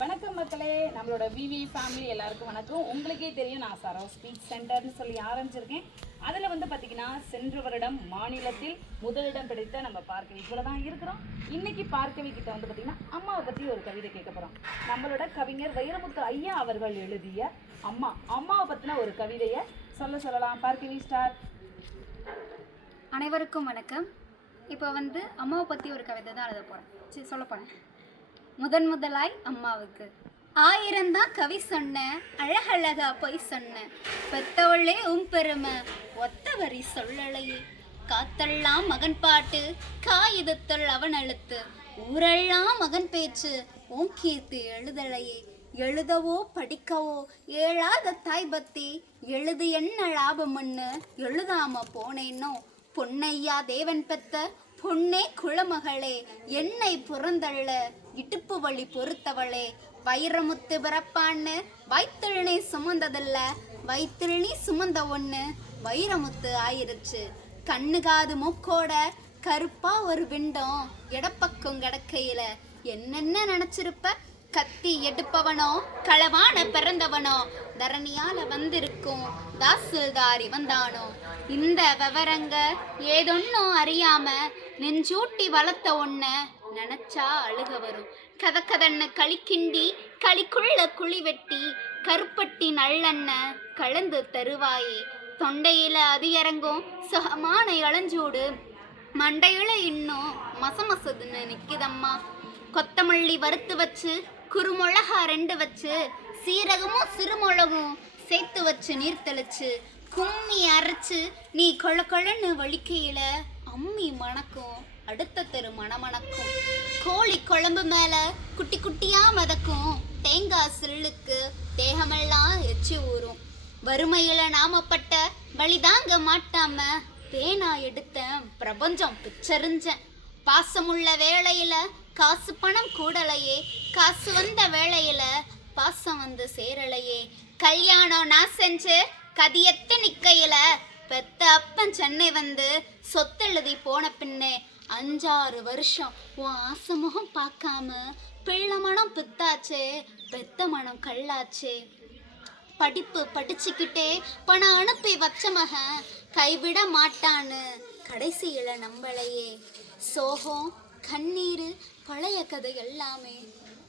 வணக்கம் மக்களே, நம்மளோட விவி ஃபேமிலி எல்லாருக்கும் வணக்கம். உங்களுக்கே தெரியும், நான் சரவ் ஸ்பீச் சென்டர்னு சொல்லி ஆரம்பிச்சிருக்கேன். அதில் பார்த்தீங்கன்னா சென்ற வருடம் மாநிலத்தில் முதலிடம் பிடித்த நம்ம பார்க்கவி கூட தான் இருக்கிறோம். இன்னைக்கு பார்க்கவி கிட்ட பார்த்தீங்கன்னா அம்மாவை பற்றி ஒரு கவிதை கேட்க போகிறோம். நம்மளோட கவிஞர் வைரமுத்து ஐயா அவர்கள் எழுதிய அம்மாவை பற்றின ஒரு கவிதையை சொல்லலாம். பார்க்கவி ஸ்டார். அனைவருக்கும் வணக்கம். இப்போ அம்மாவை பற்றி ஒரு கவிதை தான் எழுத போகிறேன். சொல்ல போகிறேன். முதலாய் அம்மாவுக்கு 1000 தான் கவி சொன்னேன், அழகழகா பொய் சொன்னேன், பெத்தவளே பெருமை ஒத்த வரி சொல்லலையே, காத்தெல்லாம் மகன் பாட்டு காகிதத்தில் அவன் எழுத்து, ஊரெல்லாம் மகன் பேச்சு உன் கீர்த்தி எழுதலையே, எழுதவோ படிக்கவோ ஏழாத தாய் பத்தி எழுது என்ன லாபம்னு எழுதாம போனேனோ, பொன்னையா தேவன் பெத்த பொன்னே குளமகளே, என்னை புறந்தள்ள இடுப்பு வழி பொறுத்தவளே, வைரமுத்து பிறப்பான்னு வைத்திருநீ சுமந்ததில்ல, வைத்திருநீ சுமந்த ஒண்ணு வைரமுத்து ஆயிருச்சு, கண்ணு காது மூக்கோட கருப்பா ஒரு விண்டம் இடப்பக்கம் கிடக்கையில என்னென்ன நினைச்சிருப்ப, கத்தி எடுப்பவனோ களவான பிறந்தவனோ தரணியால வந்திருக்கும் தாசில்தாரி வந்தானோ, இந்த விவரங்க ஏதொன்னும் அறியாம நெஞ்சூட்டி வளர்த்த ஒன்ன நினைச்சா அழுக வரும், கதக்கதன்னு களிக்கிண்டி களிக்குள்ள குழி வெட்டி கருப்பட்டி நல்லெண்ண கலந்து தருவாயே, தொண்டையில அது இறங்கும் சுகமான இளஞ்சூடு மண்டையில இன்னும் மசமசதுன்னு நிக்குதம்மா, கொத்தமல்லி வறுத்து வச்சு குறுமிளகா 2 வச்சு சீரகமும் சிறுமிளகும் சேர்த்து வச்சு நீர் தெளிச்சு கும்மி அரைச்சு நீ கொழன்னு வலிக்கையில அம்மி மணக்கும் அடுத்த தெரு மணமணக்கும், கோழி குழம்பு மேல குட்டி குட்டியா மதக்கும் தேங்காய் சில்லுக்கு தேகமெல்லாம் எச்சி ஊறும், வறுமையில நாமப்பட்ட வழிதாங்க மாட்டாம பேனா எடுத்தேன் பிரபஞ்சம் பிச்சரிஞ்சேன், பாசமுள்ள வேளையில காசு பணம் கூடலையே, காசு வந்த வேளையில பாசம் சேரலையே, கல்யாணம் நான் செஞ்சு கதியத்து நிக்கையில பெத்த அப்பன் சென்னை சொத்தெழுதி போன பின்னே 5-6 வருஷம் உன் ஆசை முகம் பார்க்காம பிள்ளை மனம் பித்தாச்சே பெத்த மனம் கல்லாச்சே, படிப்பு படிச்சுக்கிட்டே பணம் அனுப்பி வச்ச மகன் கைவிட மாட்டான்னு கடைசியில நம்பளையே, சோகம் கண்ணீர் பழைய கதை எல்லாமே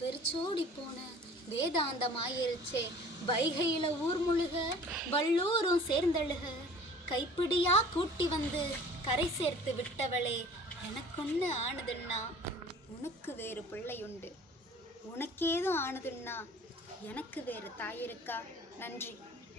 வெறிச்சோடி போன வேதாந்தம் ஆயிருச்சே, வைகையில ஊர் முழுக வள்ளூரும் சேர்ந்தழுக கைப்பிடியா கூட்டி கரை சேர்த்து விட்டவளே, எனக்கொன்னு ஆனதுன்னா உனக்கு வேறு பிள்ளையுண்டு, உனக்கேதும் ஆனதுன்னா எனக்கு வேறு தாயிருக்கா. நன்றி.